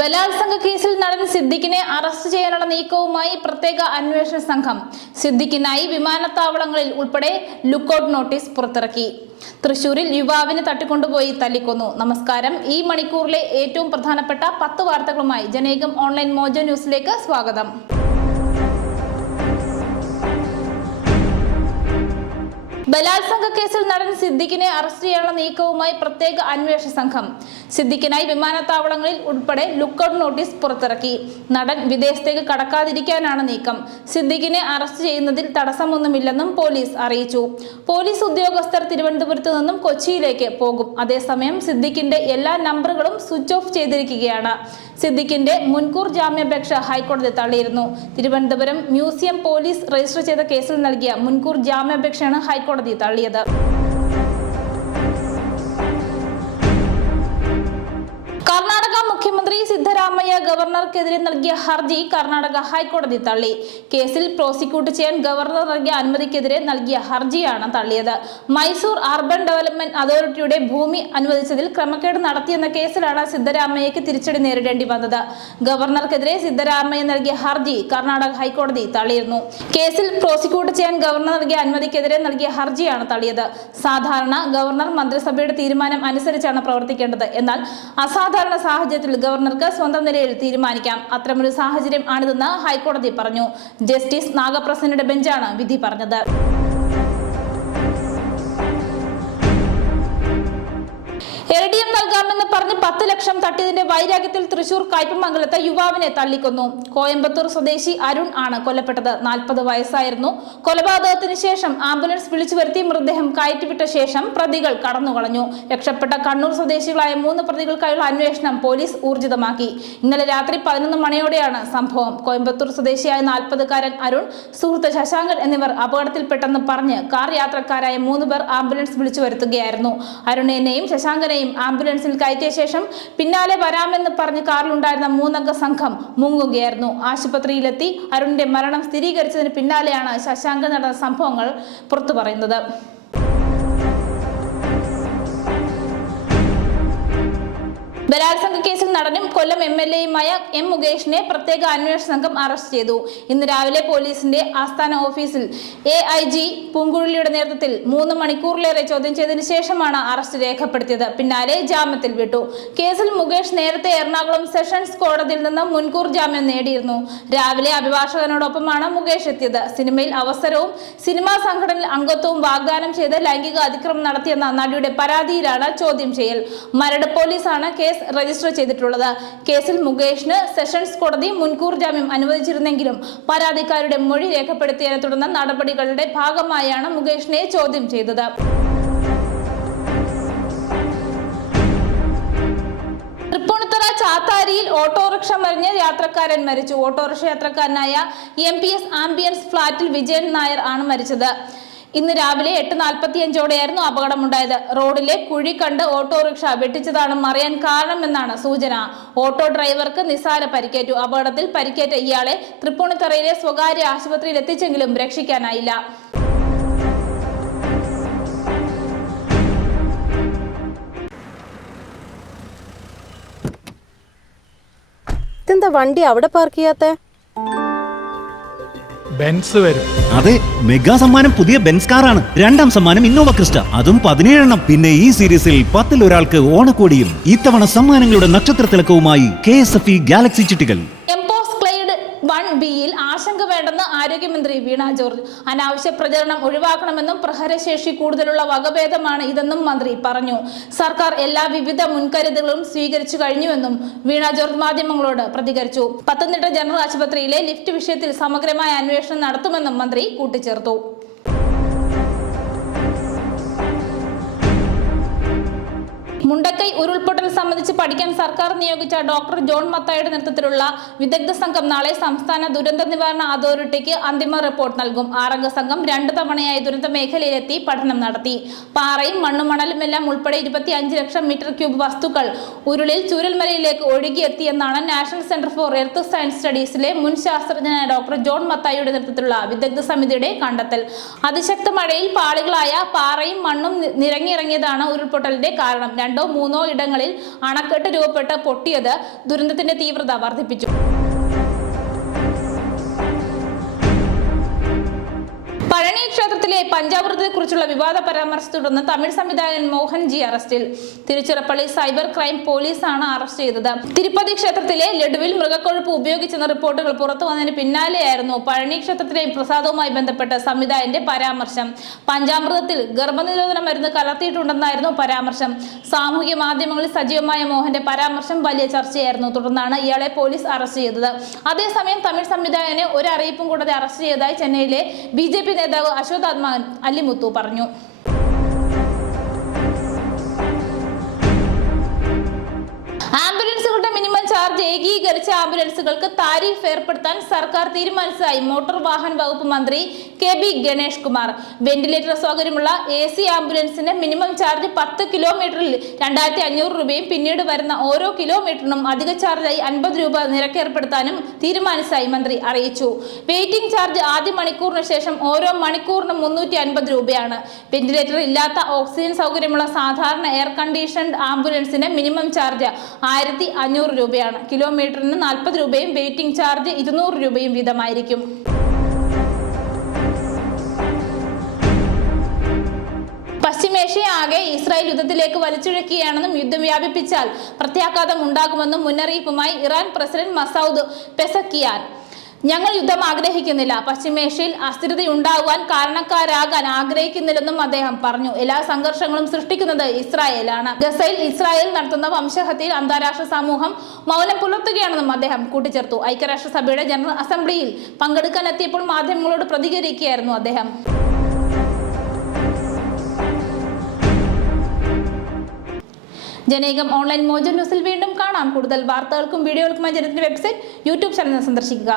ബലാത്സംഗ കേസിൽ നടൻ സിദ്ദിഖിനെ അറസ്റ്റ് ചെയ്യാനുള്ള നീക്കവുമായി പ്രത്യേക അന്വേഷണ സംഘം സിദ്ദിഖിനായി വിമാനത്താവളങ്ങളിൽ ഉൾപ്പെടെ ലുക്കൌട്ട് നോട്ടീസ് പുറത്തിറക്കി. തൃശൂരിൽ യുവാവിനെ തട്ടിക്കൊണ്ടുപോയി തല്ലിക്കൊന്നു. നമസ്കാരം. ഈ മണിക്കൂറിലെ ഏറ്റവും പ്രധാനപ്പെട്ട പത്ത് വാർത്തകളുമായി ജനേകം ഓൺലൈൻ മോജോ ന്യൂസിലേക്ക് സ്വാഗതം. ബലാത്സംഗ കേസിൽ നടൻ സിദ്ദിഖിനെ അറസ്റ്റ് ചെയ്യാനുള്ള നീക്കവുമായി പ്രത്യേക അന്വേഷണ സംഘം. സിദ്ദിഖിനായി വിമാനത്താവളങ്ങളിൽ ഉൾപ്പെടെ ലുക്കൌട്ട് നോട്ടീസ് പുറത്തിറക്കി. നടൻ വിദേശത്തേക്ക് കടക്കാതിരിക്കാനാണ് നീക്കം. സിദ്ദിഖിനെ അറസ്റ്റ് ചെയ്യുന്നതിൽ തടസ്സമൊന്നുമില്ലെന്നും പോലീസ് അറിയിച്ചു. പോലീസ് ഉദ്യോഗസ്ഥർ തിരുവനന്തപുരത്ത് നിന്നും കൊച്ചിയിലേക്ക് പോകും. അതേസമയം സിദ്ദിഖിന്റെ എല്ലാ നമ്പറുകളും സ്വിച്ച് ഓഫ് ചെയ്തിരിക്കുകയാണ്. സിദ്ദിഖിന്റെ മുൻകൂർ ജാമ്യാപേക്ഷ ഹൈക്കോടതി തള്ളിയിരുന്നു. തിരുവനന്തപുരം മ്യൂസിയം പോലീസ് രജിസ്റ്റർ ചെയ്ത കേസിൽ നൽകിയ മുൻകൂർ ജാമ്യാപേക്ഷയാണ് ഹൈക്കോടതി തള്ളിയത് കർണാടക മുഖ്യമന്ത്രി സിദ്ധരാമയ്യ ഗവർണർക്കെതിരെ നൽകിയ ഹർജി കർണാടക ഹൈക്കോടതി തള്ളി. കേസിൽ പ്രോസിക്യൂട്ട് ചെയ്യാൻ ഗവർണർ നൽകിയ അനുമതിക്കെതിരെ നൽകിയ ഹർജിയാണ് തള്ളിയത്. മൈസൂർ അർബൻ ഡെവലപ്മെന്റ് അതോറിറ്റിയുടെ ഭൂമി അനുവദിച്ചതിൽ ക്രമക്കേട് നടത്തിയെന്ന കേസിലാണ് സിദ്ധരാമയ്യക്ക് തിരിച്ചടി നേരിടേണ്ടി വന്നത്. ഗവർണർക്കെതിരെ സിദ്ധരാമയ്യ നൽകിയ ഹർജി കർണാടക ഹൈക്കോടതി തള്ളിയിരുന്നു. കേസിൽ പ്രോസിക്യൂട്ട് ചെയ്യാൻ ഗവർണർ നൽകിയ അനുമതിക്കെതിരെ നൽകിയ ഹർജിയാണ് തള്ളിയത്. സാധാരണ ഗവർണർ മന്ത്രിസഭയുടെ തീരുമാനം അനുസരിച്ചാണ് പ്രവർത്തിക്കേണ്ടത്. എന്നാൽ അസാധാരണ സാഹചര്യത്തിൽ ഗവർണർക്ക് സ്വന്തം നിലയിൽ തീരുമാനിക്കാം. അത്തരമൊരു സാഹചര്യം ആണിതെന്ന് ഹൈക്കോടതി പറഞ്ഞു. ജസ്റ്റിസ് നാഗപ്രസന്നയുടെ ബെഞ്ചാണ് വിധി പറഞ്ഞത്. എൽ ഡി എം നൽകാമെന്ന് പറഞ്ഞ് പത്ത് ലക്ഷം തട്ടിയതിന്റെ വൈരാഗ്യത്തിൽ തൃശൂർ കയ്പമംഗലത്തെ യുവാവിനെ തള്ളിക്കൊന്നു. കോയമ്പത്തൂർ സ്വദേശി അരുൺ ആണ് കൊല്ലപ്പെട്ടത്. നാൽപ്പത് വയസ്സായിരുന്നു. കൊലപാതകത്തിന് ശേഷം ആംബുലൻസ് വിളിച്ചു വരുത്തി മൃതദേഹം കയറ്റിവിട്ട ശേഷം പ്രതികൾ കടന്നുകളഞ്ഞു. രക്ഷപ്പെട്ട കണ്ണൂർ സ്വദേശികളായ മൂന്ന് പ്രതികൾക്കായുള്ള അന്വേഷണം പോലീസ് ഊർജിതമാക്കി. ഇന്നലെ രാത്രി പതിനൊന്ന് മണിയോടെയാണ് സംഭവം. കോയമ്പത്തൂർ സ്വദേശിയായ നാൽപ്പതുകാരൻ അരുൺ സുഹൃത്ത് ശശാങ്കൻ എന്നിവർ അപകടത്തിൽപ്പെട്ടെന്ന് പറഞ്ഞ് കാർ യാത്രക്കാരായ മൂന്ന് പേർ ആംബുലൻസ് വിളിച്ചു വരുത്തുകയായിരുന്നു. അരുണിനെയും ശശാങ്കനെയും ആംബുലൻസിൽ കയറ്റിയ ശേഷം പിന്നാലെ വരാമെന്ന് പറഞ്ഞ് കാറിലുണ്ടായിരുന്ന മൂന്നംഗ സംഘം മുങ്ങുകയായിരുന്നു. ആശുപത്രിയിലെത്തി അരുണിന്റെ മരണം സ്ഥിരീകരിച്ചതിന് പിന്നാലെയാണ് ശശാങ്കൻ നടന്ന സംഭവങ്ങൾ പുറത്തു പറയുന്നത്. ബലാത്സംഗ കേസിൽ നടനും കൊല്ലം എം എൽ എയുമായ എം മുകേഷിനെ പ്രത്യേക അന്വേഷണ സംഘം അറസ്റ്റ് ചെയ്തു. ഇന്ന് രാവിലെ പോലീസിന്റെ ആസ്ഥാന ഓഫീസിൽ എ ഐ ജി പൂങ്കുഴലിയുടെ നേതൃത്വത്തിൽ മൂന്ന് മണിക്കൂറിലേറെ ചോദ്യം ചെയ്തതിന് ശേഷമാണ് അറസ്റ്റ് രേഖപ്പെടുത്തിയത്. പിന്നാലെ ജാമ്യത്തിൽ വിട്ടു. കേസിൽ മുകേഷ് നേരത്തെ എറണാകുളം സെഷൻസ് കോടതിയിൽ നിന്ന് മുൻകൂർ ജാമ്യം നേടിയിരുന്നു. രാവിലെ അഭിഭാഷകനോടൊപ്പമാണ് മുകേഷ് എത്തിയത്. സിനിമയിൽ അവസരവും സിനിമാ സംഘടനയിൽ അംഗത്വവും വാഗ്ദാനം ചെയ്ത് ലൈംഗിക അതിക്രമം നടത്തിയെന്ന നടിയുടെ പരാതിയിലാണ് ചോദ്യം ചെയ്യൽ. മരട് പോലീസാണ് കേസ് രജിസ്റ്റർ ചെയ്തിട്ടുള്ളത്. കേസിൽ മുകേഷിന് സെഷൻസ് കോടതി മുൻകൂർ ജാമ്യം അനുവദിച്ചിരുന്നെങ്കിലും പരാതിക്കാരുടെ മൊഴി രേഖപ്പെടുത്തിയതിനെ തുടർന്ന് നടപടികളുടെ ഭാഗമായാണ് മുകേഷിനെ ചോദ്യം ചെയ്തത്. ചാത്താരിയിൽ ഓട്ടോറിക്ഷ മറിഞ്ഞ് യാത്രക്കാരൻ മരിച്ചു. ഓട്ടോറിക്ഷ യാത്രക്കാരനായ എം പി എസ് ആംബിയൻസ് ഫ്ളാറ്റിൽ വിജയൻ നായർ ആണ് മരിച്ചത്. ഇന്ന് രാവിലെ എട്ട് നാൽപ്പത്തിയഞ്ചോടെയായിരുന്നു അപകടമുണ്ടായത്. റോഡിലെ കുഴി കണ്ട് ഓട്ടോറിക്ഷ വെട്ടിച്ചതാണ് മറിയാൻ കാരണമെന്നാണ് സൂചന. ഓട്ടോ ഡ്രൈവർക്ക് നിസ്സാര പരിക്കേറ്റു. അപകടത്തിൽ പരിക്കേറ്റ ഇയാളെ തൃപ്പൂണിത്തറയിലെ സ്വകാര്യ ആശുപത്രിയിൽ എത്തിച്ചെങ്കിലും രക്ഷിക്കാനായില്ല. ഇതെന്താ വണ്ടി അവിടെ പാർക്ക് ചെയ്യാത്ത? ബെൻസ് വരും. അതെ മെഗാ സമ്മാനം പുതിയ ബെൻസ് കാറാണ്. രണ്ടാം സമ്മാനം ഇന്നോവ ക്രിസ്റ്റ. അതും പതിനേഴെണ്ണം. പിന്നെ ഈ സീരീസിൽ പത്തിൽ ഒരാൾക്ക് ഓണക്കോടിയും ഇത്തവണ സമ്മാനങ്ങളുടെ നക്ഷത്ര തിളക്കവുമായി K S F E galaxy ചിട്ടികൾ one ബിയിൽ ആശങ്ക വേണ്ടെന്ന് ആരോഗ്യമന്ത്രി വീണ ജോർജ്. അനാവശ്യ പ്രചരണം ഒഴിവാക്കണമെന്നും പ്രഹരശേഷി കൂടുതലുള്ള വകഭേദമാണ് ഇതെന്നും മന്ത്രി പറഞ്ഞു. സർക്കാർ എല്ലാ വിവിധ മുൻകരുതലുകളും സ്വീകരിച്ചു കഴിഞ്ഞുവെന്നും വീണ ജോർജ് മാധ്യമങ്ങളോട് പ്രതികരിച്ചു. പത്തനംതിട്ട ജനറൽ ആശുപത്രിയിലെ ലിഫ്റ്റ് വിഷയത്തിൽ സമഗ്രമായ അന്വേഷണം നടത്തുമെന്നും മന്ത്രി കൂട്ടിച്ചേർത്തു. മുണ്ടക്കൈ ഉരുൾപൊട്ടൽ സംബന്ധിച്ച് പഠിക്കാൻ സർക്കാർ നിയോഗിച്ച ഡോക്ടർ ജോൺ മത്തായുടെ നേതൃത്വത്തിലുള്ള വിദഗ്ധ സംഘം നാളെ സംസ്ഥാന ദുരന്ത നിവാരണ അതോറിറ്റിക്ക് അന്തിമ റിപ്പോർട്ട് നൽകും. ആറംഗ സംഘം രണ്ട് തവണയായി ദുരന്ത മേഖലയിലെത്തി പഠനം നടത്തി. പാറയും മണ്ണും മണലുമെല്ലാം ഉൾപ്പെടെ ഇരുപത്തി അഞ്ച് ലക്ഷം മീറ്റർ ക്യൂബ് വസ്തുക്കൾ ഉരുളിൽ ചൂരൽമലയിലേക്ക് ഒഴുകിയെത്തിയെന്നാണ് national centre for earth science സ്റ്റഡീസിലെ മുൻ ശാസ്ത്രജ്ഞനായ ഡോക്ടർ ജോൺ മത്തായിയുടെ നേതൃത്വത്തിലുള്ള വിദഗ്ധ സമിതിയുടെ കണ്ടെത്തൽ. അതിശക്ത മഴയിൽ പാളികളായ പാറയും മണ്ണും നിരങ്ങിയിറങ്ങിയതാണ് ഉരുൾപൊട്ടലിന്റെ കാരണം. രണ്ടോ രണ്ടോ മൂന്നോ ഇടങ്ങളിൽ അണക്കെട്ട് രൂപപ്പെട്ട് പൊട്ടിയത് ദുരന്തത്തിന്റെ തീവ്രത വർദ്ധിപ്പിച്ചു. ക്ഷേത്രത്തിലെ കുറിച്ചുള്ള വിവാദ പരാമർശത്തെ തുടർന്ന് തമിഴ് സംവിധായകൻ മോഹൻജി അറസ്റ്റിൽ. തിരുച്ചിറപ്പള്ളി സൈബർ ക്രൈം പോലീസാണ് അറസ്റ്റ് ചെയ്തത്. തിരുപ്പതി ക്ഷേത്രത്തിലെ ലഡുവിൽ മൃഗക്കൊഴുപ്പ് ഉപയോഗിച്ചെന്ന റിപ്പോർട്ടുകൾ പുറത്തു വന്നതിന് പിന്നാലെയായിരുന്നു പഴനി ക്ഷേത്രത്തിലെ പ്രസാദവുമായി ബന്ധപ്പെട്ട സംവിധായകന്റെ പരാമർശം. പഞ്ചാമൃതത്തിൽ ഗർഭനിരോധന മരുന്ന് കലർത്തിയിട്ടുണ്ടെന്നായിരുന്നു പരാമർശം. സാമൂഹ്യ മാധ്യമങ്ങളിൽ സജീവമായ മോഹന്റെ പരാമർശം വലിയ ചർച്ചയായിരുന്നു. തുടർന്നാണ് ഇയാളെ പോലീസ് അറസ്റ്റ് ചെയ്തത്. അതേസമയം തമിഴ് സംവിധായകനെ ഒരു അറിയിപ്പും കൂടാതെ അറസ്റ്റ് ചെയ്തതായി ചെന്നൈയിലെ ബി നേതാവ് പി നേതാവ് അലിമുത്തു പറഞ്ഞു. ആംബുലൻസുകളുടെ മിനിമം ചാർജ് ഏകീകരിച്ച ആംബുലൻസുകൾക്ക് താരിഫ് ഏർപ്പെടുത്താൻ സർക്കാർ തീരുമാനിച്ചതായി മോട്ടോർ വാഹന വകുപ്പ് മന്ത്രി K B Ganesh Kumar. Ventilator സൗകര്യമുള്ള എ സി ആംബുലൻസിന്റെ മിനിമം ചാർജ് പത്ത് കിലോമീറ്ററിൽ രണ്ടായിരത്തി അഞ്ഞൂറ് രൂപയും പിന്നീട് വരുന്ന ഓരോ കിലോമീറ്ററിനും അധിക ചാർജായി അൻപത് രൂപ നിരക്ക് ഏർപ്പെടുത്താനും തീരുമാനിച്ചതായി മന്ത്രി അറിയിച്ചു. വെയിറ്റിംഗ് ചാർജ് ആദ്യ മണിക്കൂറിന് ശേഷം ഓരോ മണിക്കൂറിനും മുന്നൂറ്റി അൻപത് രൂപയാണ്. വെന്റിലേറ്റർ ഇല്ലാത്ത ഓക്സിജൻ സൗകര്യമുള്ള സാധാരണ എയർ കണ്ടീഷൻഡ് ആംബുലൻസിന് മിനിമം ചാർജ് ആയിരത്തി അഞ്ഞൂറ് രൂപയാണ്. കിലോമീറ്ററിന് നാൽപ്പത് രൂപയും വെയിറ്റിംഗ് ചാർജ് ഇരുന്നൂറ് രൂപയും വീതമായിരിക്കും. പശ്ചിമേഷ്യ ആകെ ഇസ്രായേൽ യുദ്ധത്തിലേക്ക് വലിച്ചിഴക്കുകയാണെന്നും യുദ്ധം വ്യാപിപ്പിച്ചാൽ പ്രത്യാഘാതം ഉണ്ടാകുമെന്നും മുന്നറിയിപ്പുമായി ഇറാൻ പ്രസിഡന്റ് മസൌദ് പെസക്കിയാൻ ഞങ്ങൾ യുദ്ധം ആഗ്രഹിക്കുന്നില്ല. പശ്ചിമേഷ്യയിൽ അസ്ഥിരതയുണ്ടാകുവാൻ കാരണക്കാരാകാൻ ആഗ്രഹിക്കുന്നില്ലെന്നും അദ്ദേഹം പറഞ്ഞു. എല്ലാ സംഘർഷങ്ങളും സൃഷ്ടിക്കുന്നത് ഇസ്രായേലാണ്. ഗസയിൽ ഇസ്രായേൽ നടത്തുന്ന വംശഹത്യയിൽ അന്താരാഷ്ട്ര സമൂഹം മൗനം പുലർത്തുകയാണെന്നും അദ്ദേഹം കൂട്ടിച്ചേർത്തു. ഐക്യരാഷ്ട്രസഭയുടെ ജനറൽ അസംബ്ലിയിൽ പങ്കെടുക്കാനെത്തിയപ്പോൾ മാധ്യമങ്ങളോട് പ്രതികരിക്കുകയായിരുന്നു അദ്ദേഹം. ജനേകം ഓൺലൈൻ മോജൻ ന്യൂസിൽ വീണ്ടും കാണാം. കൂടുതൽ വാർത്തകൾക്കും വീഡിയോകൾക്കുമായി ജനത്തിന്റെ വെബ്സൈറ്റ് യൂട്യൂബ് ചാനൽ സന്ദർശിക്കുക.